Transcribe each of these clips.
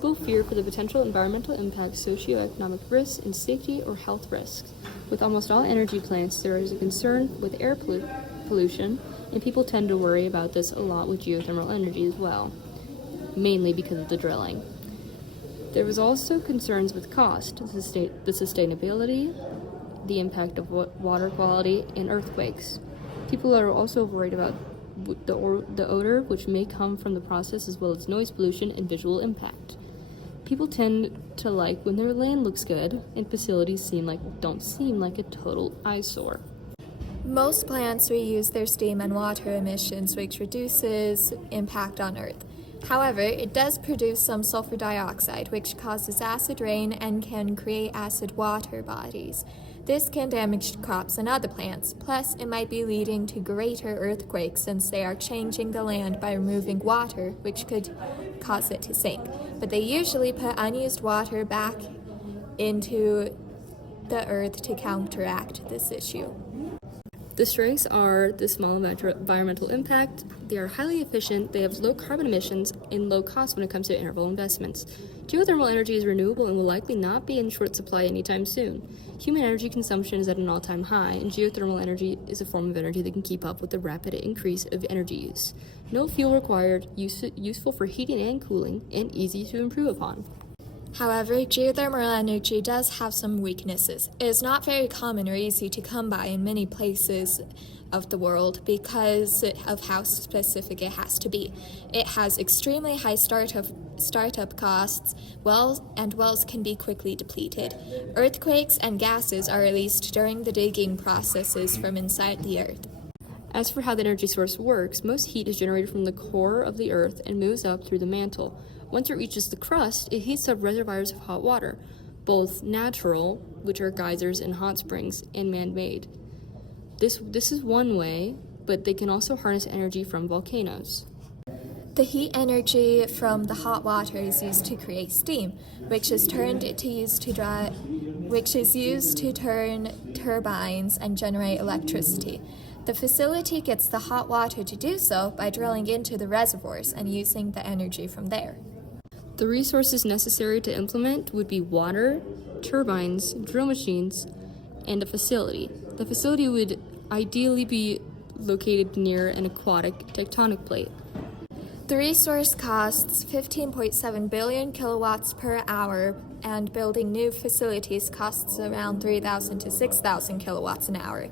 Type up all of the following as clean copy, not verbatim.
People fear for the potential environmental impacts, socioeconomic risks, and safety or health risks. With almost all energy plants, there is a concern with air pollution, and people tend to worry about this a lot with geothermal energy as well, mainly because of the drilling. There was also concerns with cost, the sustainability, the impact of water quality, and earthquakes. People are also worried about the odor which may come from the process, as well as noise pollution and visual impact. People tend to like when their land looks good and facilities don't seem like a total eyesore. Most plants reuse their steam and water emissions, which reduces impact on Earth. However, it does produce some sulfur dioxide, which causes acid rain and can create acid water bodies. This can damage crops and other plants, plus it might be leading to greater earthquakes since they are changing the land by removing water, which could cause it to sink. But they usually put unused water back into the earth to counteract this issue. The strengths are the small environmental impact, they are highly efficient, they have low carbon emissions, and low cost when it comes to interval investments. Geothermal energy is renewable and will likely not be in short supply anytime soon. Human energy consumption is at an all-time high, and geothermal energy is a form of energy that can keep up with the rapid increase of energy use. No fuel required, useful for heating and cooling, and easy to improve upon. However, geothermal energy does have some weaknesses. It is not very common or easy to come by in many places of the world because of how specific it has to be. It has extremely high startup costs, wells can be quickly depleted. Earthquakes and gases are released during the digging processes from inside the earth. As for how the energy source works, most heat is generated from the core of the earth and moves up through the mantle. Once it reaches the crust, it heats up reservoirs of hot water, both natural, which are geysers and hot springs, and man-made. This is one way, but they can also harness energy from volcanoes. The heat energy from the hot water is used to create steam, which is used to turn turbines and generate electricity. The facility gets the hot water to do so by drilling into the reservoirs and using the energy from there. The resources necessary to implement would be water, turbines, drill machines, and a facility. The facility would ideally be located near an aquatic tectonic plate. The resource costs 15.7 billion kilowatts per hour, and building new facilities costs around 3,000 to 6,000 kilowatts an hour.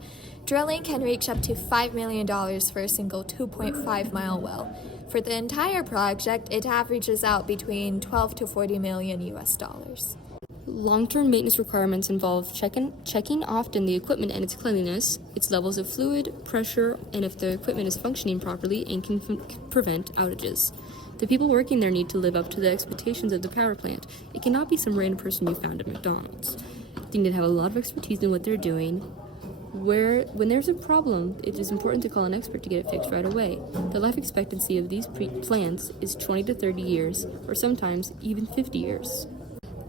Drilling can reach up to $5 million for a single 2.5-mile well. For the entire project, it averages out between 12 to 40 million US dollars. Long-term maintenance requirements involve checking often the equipment and its cleanliness, its levels of fluid, pressure, and if the equipment is functioning properly and can prevent outages. The people working there need to live up to the expectations of the power plant. It cannot be some random person you found at McDonald's. They need to have a lot of expertise in what they're doing. When there's a problem, it is important to call an expert to get it fixed right away. The life expectancy of these plants is 20 to 30 years, or sometimes even 50 years.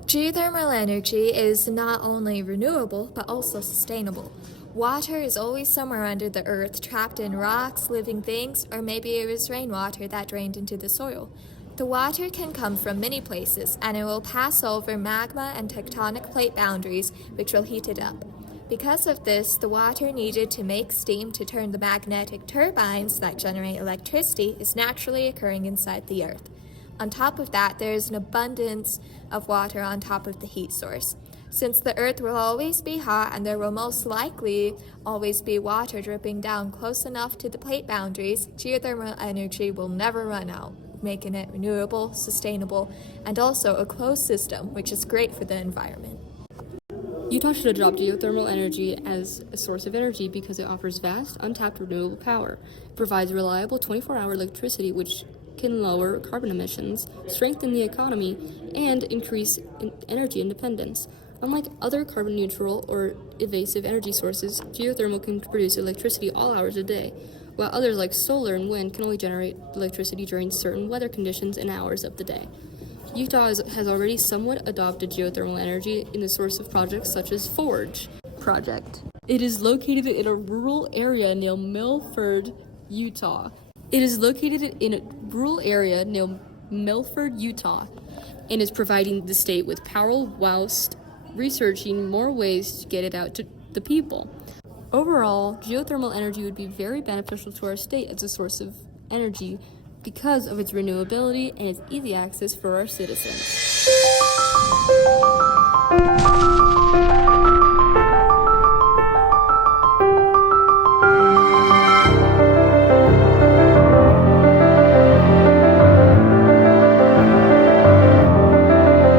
Geothermal energy is not only renewable, but also sustainable. Water is always somewhere under the earth, trapped in rocks, living things, or maybe it was rainwater that drained into the soil. The water can come from many places, and it will pass over magma and tectonic plate boundaries, which will heat it up. Because of this, the water needed to make steam to turn the magnetic turbines that generate electricity is naturally occurring inside the earth. On top of that, there is an abundance of water on top of the heat source. Since the earth will always be hot and there will most likely always be water dripping down close enough to the plate boundaries, geothermal energy will never run out, making it renewable, sustainable, and also a closed system, which is great for the environment. Utah should adopt geothermal energy as a source of energy because it offers vast, untapped renewable power. It provides reliable 24-hour electricity, which can lower carbon emissions, strengthen the economy, and increase energy independence. Unlike other carbon-neutral or evasive energy sources, geothermal can produce electricity all hours of the day, while others like solar and wind can only generate electricity during certain weather conditions and hours of the day. Utah has already somewhat adopted geothermal energy in the source of projects such as Forge project. It is located in a rural area near Milford, Utah. and is providing the state with power whilst researching more ways to get it out to the people. Overall, geothermal energy would be very beneficial to our state as a source of energy because of its renewability and its easy access for our citizens.